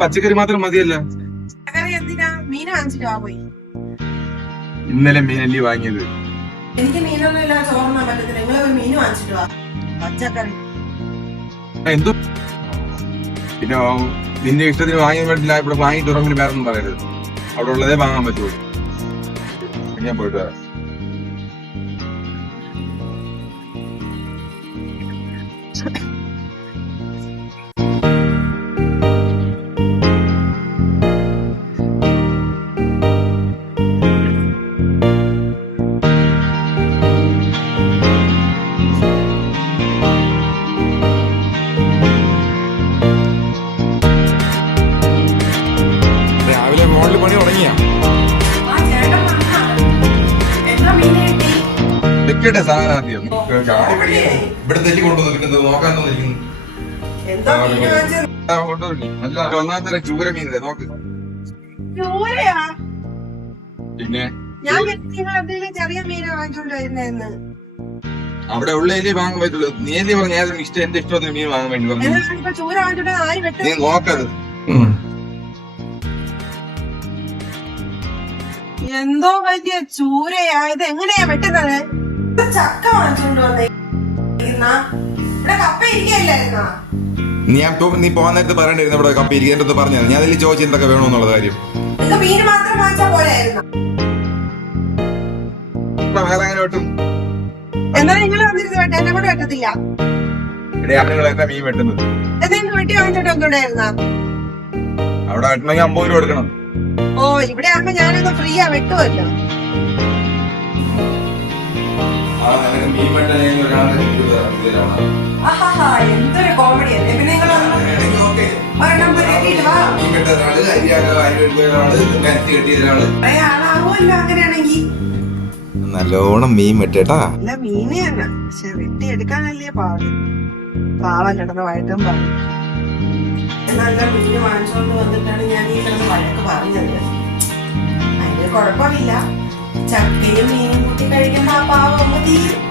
പച്ചക്കറി മാത്രം മതിയല്ല. ഇന്നലെ മീനല്ലി വാങ്ങിയത്. എനിക്ക് മീനൊന്നും പറ്റത്തില്ല നിങ്ങൾ മീൻ വാങ്ങിച്ചിട്ട് വാ. പച്ചക്കറി. എന്തു? പിന്നെ നിന്റെ ഇഷ്ടത്തിന് വാങ്ങാൻ പറ്റില്ല ഇവിടെ വാങ്ങിയിട്ട് തുറന്നിട്ട് വേറെ ഒന്നും പറയരുത്. അവിടെ ഉള്ളതേ വാങ്ങാൻ പറ്റുള്ളൂ. ഞാൻ പോയിട്ട് വരാം. രാവിലെ മോളിൽ പണി തുടങ്ങിയ? വെക്കട്ടെ സാധനം ആദ്യം ഇവിടെ തെല്ലി കൊണ്ടുവന്നിരിക്കുന്നത് നോക്കാൻ തോന്നിരിക്കുന്നു എന്താ മീൻ വാങ്ങിച്ചത് നല്ല ഒന്നാമത്തെ ചൂര മീനല്ലേ നോക്ക്. ചൂരയാ? പിന്നെ? ഞാൻ ചെറിയ മീനാ അവിടെ ഉള്ളതിലേ വാങ്ങാൻ പറ്റുള്ളൂ. നീ എന്തി പറഞ്ഞ ഏതെങ്കിലും ഇഷ്ടം? എന്റെ ഇഷ്ടം മീൻ വാങ്ങാൻ വേണ്ടി പറഞ്ഞു. വെട്ട നീ നോക്കത് എന്തോ വലിയ ചൂരയാ. ഇത് എങ്ങനെയാ വെട്ടുന്നത്? ചക്ക വാങ്ങിച്ചോണ്ട് വന്നേ. ഇവിടെ കപ്പ ഇരിക്കല്ലായിരുന്നാ നീ ആ പോ- നീ പോകാൻ നേരത്ത് പറയണ്ടായിരുന്നു ഇവിടെ കപ്പ ഇരിക്കേണ്ടത് പറഞ്ഞത്. ഞാൻ അതിൽ ചോദിച്ചു എന്തൊക്കെ വേണമെന്നുള്ള കാര്യം. മീൻ മാത്രം വാങ്ങിച്ചാ പോരായിരുന്നു. എന്നാലും നിങ്ങൾ വന്നിരുന്ന് വെട്ട എന്നെ കൊണ്ട് വെട്ടത്തില്ല. മീൻ വെട്ടുന്നത്? എന്തെങ്കിലും വെട്ടി വാങ്ങിച്ചോണ്ട് വന്നൂടായിരുന്നാ അവിടെ വെട്ടണമെങ്കിൽ അമ്പത് രൂപ കൊടുക്കണം. ഓ ഇവിടെ ആകുമ്പോ ഞാനൊന്ന് ഫ്രീയാ വെട്ടുമല്ലോ നല്ലോണം മീൻ വെട്ടേട്ടാ. മീന് പക്ഷെ വെട്ടി എടുക്കാനല്ലേ പാവം പാവം കിടന്ന് വഴക്കം പറഞ്ഞു നല്ല മീന് വാങ്ങിച്ചോണ്ട് വന്നിട്ടാണ് ഞാൻ ഈ കിടന്ന് വഴക്ക് പറഞ്ഞത്. അതിന്റെ കുഴപ്പമില്ല. ചക്കയും മീനും കൂട്ടി കഴിക്കുന്ന ആ പാവം തീരും.